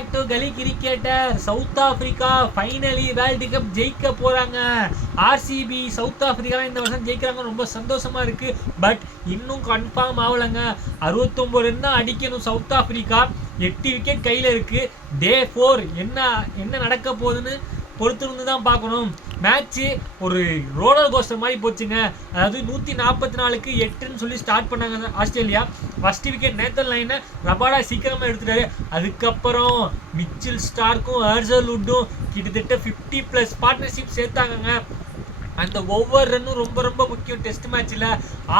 Back to கலி cricketer. South Africa finally world cup ஜெயிக்க போறாங்க. ஆர்சிபி சவுத் ஆப்பிரிக்கா இந்த வருஷம் ஜெயிக்கிறாங்க, ரொம்ப சந்தோஷமா இருக்கு. பட் இன்னும் கன்ஃபார்ம் ஆகலைங்க. 69 ரன் தான் அடிக்கணும் சவுத் ஆப்பிரிக்கா. 8 விக்கெட் கையில் இருக்கு. டே 4 என்ன நடக்க போகுதுன்னு பொறுத்திருந்து தான் பார்க்கணும். மேட்ச்சு ஒரு ரோலர் கோஸ்டர் மாதிரி போச்சுங்க. அதாவது 144க்கு 8ன்னு சொல்லி ஸ்டார்ட் பண்ணாங்க ஆஸ்திரேலியா. ஃபர்ஸ்ட் விக்கெட் நேத்தன் லைனை ரபாடா சீக்கிரமாக எடுத்துட்டாரு. அதுக்கப்புறம் மிச்சில் ஸ்டார்க்கும் ஹேசல்வுட்டும் கிட்டத்தட்ட 50+ பார்ட்னர்ஷிப் சேர்த்தாங்க. அந்த ஒவ்வொரு ரன்னும் ரொம்ப ரொம்ப முக்கியம் டெஸ்ட் மேட்ச்சில்.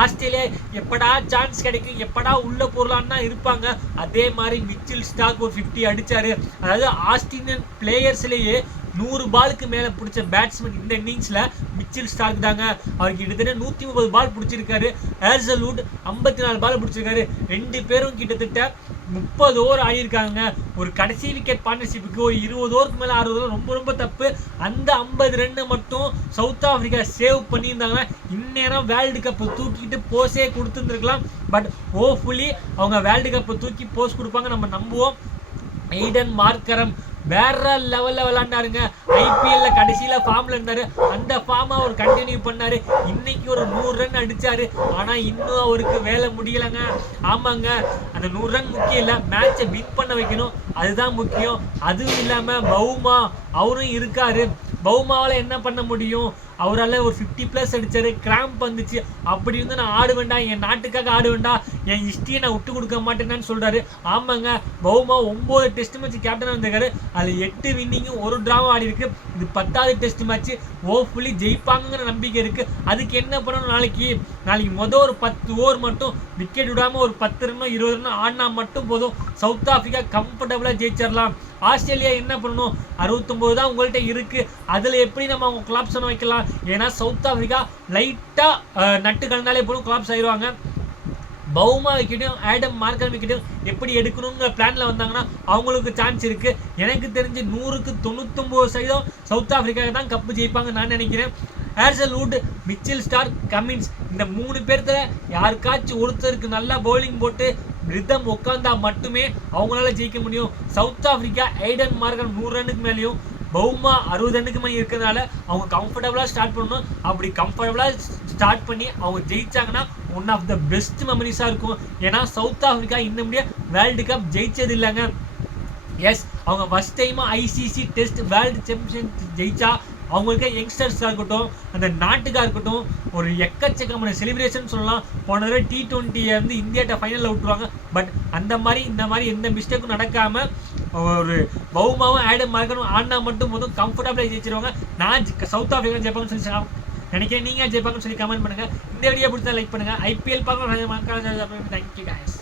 ஆஸ்திரேலியா எப்படா சான்ஸ் கிடைக்கும், எப்படா உள்ள போடலான்னு தான் இருப்பாங்க. அதே மாதிரி மிச்சில் ஸ்டார்க் ஒரு 50 அடித்தார். அதாவது ஆஸ்திரேலியன் பிளேயர்ஸ்லேயே 100 பாலுக்கு மேலே பிடிச்ச பேட்ஸ்மேன் இந்த இன்னிங்ஸில் மிச்சில் ஸ்டார்க் தாங்க. அவருக்கு கிட்டத்தட்ட 130 பால் பிடிச்சிருக்காரு. ஹேசல்வுட் 54 பால் பிடிச்சிருக்காரு. 2 பேரும் கிட்டத்தட்ட 30 ஓவர் ஆகியிருக்காங்க. ஒரு கடைசி விக்கெட் பார்ட்னர்ஷிப்புக்கு ஒரு 20 ஓவருக்கு மேலே 60 ஓவர் ரொம்ப ரொம்ப தப்பு. அந்த 50 ரன்னு மட்டும் சவுத் ஆப்பிரிக்கா சேவ் பண்ணியிருந்தாங்கன்னா இந்நேரம் வேர்ல்டு கப்பை தூக்கிட்டு போஸே கொடுத்துருந்துருக்கலாம். பட் ஹோப்ஃபுல்லி அவங்க வேர்ல்டு கப்பை தூக்கி போஸ் கொடுப்பாங்க, நம்ம நம்புவோம். எய்டன் மார்க்கரம் வேற லெவலில் விளாண்டாருங்க. ஐபிஎல்ல கடைசியில் ஃபார்மில் இருந்தார். அந்த ஃபார்மை அவர் கண்டினியூ பண்ணார். இன்னைக்கு ஒரு 100 ரன் அடித்தார். ஆனால் இன்னும் அவருக்கு வேலை முடியலைங்க. ஆமாங்க, அந்த 100 ரன் முக்கியம் இல்லை, மேட்சை வின் பண்ண வைக்கணும், அதுதான் முக்கியம். அதுவும் இல்லாமல் பவுமா அவரும் இருக்காரு. பவுமாவால் என்ன பண்ண முடியும்? அவரால் ஒரு 50+ அடித்தார். கிராம்ப் வந்துச்சு. அப்படி இருந்து நான் ஆடுவேண்டா, என் நாட்டுக்காக ஆடுவேண்டா, என் ஹிஸ்ட்ரியை நான் விட்டு கொடுக்க மாட்டேன்னு சொல்கிறாரு. ஆமாங்க, பவுமா 9 டெஸ்ட் மேட்ச் கேப்டனாக வந்திருக்காரு. அதில் 8 வின்னிங்கும் 1 டிராவும் ஆடி இருக்கு. இது 10வது டெஸ்ட் மேட்ச். ஹோப்ஃபுல்லி ஜெயிப்பாங்கிற நம்பிக்கை இருக்கு. அதுக்கு என்ன பண்ணணும், நாளைக்கு மொதல் ஒரு 10 ஓவர் மட்டும் விக்கெட் விடாமல் ஒரு 10 ரன்னோ 20 ரன்னோ ஆடினா மட்டும் போதும். சவுத் ஆப்பிரிக்கா கம்ஃபர்டபுளாக ஜெயிச்சிடலாம். ஆஸ்திரேலியா என்ன பண்ணணும், 69 தான் உங்கள்கிட்ட இருக்குது. அதில் எப்படி நம்ம அவங்க கிளாப்ஸ் பண்ண வைக்கலாம்? ஏன்னா சவுத் ஆப்பிரிக்கா லைட்டாக நட்டு கலந்தாலே போதும் கிளாப்ஸ் ஆயிடுவாங்க. பவுமா விக்கெட்டையும் ஆடம் மார்க்கர் விக்கெட்டையும் எப்படி எடுக்கணுங்கிற பிளானில் வந்தாங்கன்னா அவங்களுக்கு சான்ஸ் இருக்குது. எனக்கு தெரிஞ்சு 100க்கு 99% சவுத் ஆப்பிரிக்காவுக்கு தான் கப்பு ஜெயிப்பாங்க நான் நினைக்கிறேன். ஹேசல்வுட், மிச்சில் ஸ்டார்க், கமின்ஸ் இந்த 3 பேர்த்துல யாருக்காச்சும் ஒருத்தருக்கு நல்லா பவுலிங் போட்டு ரிதம் உட்காந்தா மட்டுமே அவங்களால ஜெயிக்க முடியும். சவுத் ஆப்பிரிக்கா எய்டன் மார்க்கர் 100 ரன்னுக்கு மேலேயும் பவுமா 60 ரன்னுக்கு மேலே இருக்கிறதுனால அவங்க கம்ஃபர்டபுளாக ஸ்டார்ட் பண்ணணும். அப்படி கம்ஃபர்டபுளாக ஸ்டார்ட் பண்ணி அவங்க ஜெயிச்சாங்கன்னா ஒன் ஆஃப் த பெஸ்ட் மெமரிஸாக இருக்கும். ஏன்னா சவுத் ஆப்பிரிக்கா இன்னும் முடிய வேர்ல்டு கப் ஜெயிச்சது இல்லைங்க. எஸ், அவங்க ஃபர்ஸ்ட் டைமாக ஐசிசி டெஸ்ட் வேர்ல்டு சாம்பியன் ஜெயிச்சா அவங்களுக்கு யங்ஸ்டர்ஸாக இருக்கட்டும், அந்த நாட்டுக்காக இருக்கட்டும், ஒரு எக்கச்சக்கமான செலிப்ரேஷன் சொல்லலாம். போன தடவை T20 வந்து இந்தியாட்ட ஃபைனலில் விட்டுருவாங்க. பட் இந்த மாதிரி எந்த மிஸ்டேக்கும் நடக்காமல் ஒரு பவுமாவும் ஆடம் மார்க்கரும் ஆடினா மட்டும் போதும் கம்ஃபர்டபுளாக ஜெயிச்சிருவாங்க. நான் சவுத் ஆப்பிரிக்கா ஜெயிப்பாங்கன்னு சொல்லி நினைக்கிறேன். நீங்கள் ஜெயிப்பாங்கன்னு சொல்லி கமெண்ட் பண்ணுங்கள். இந்த வீடியோ பிடிச்சா லைக் பண்ணுங்கள். ஐபிஎல் பார்க்கணும். Thank you guys.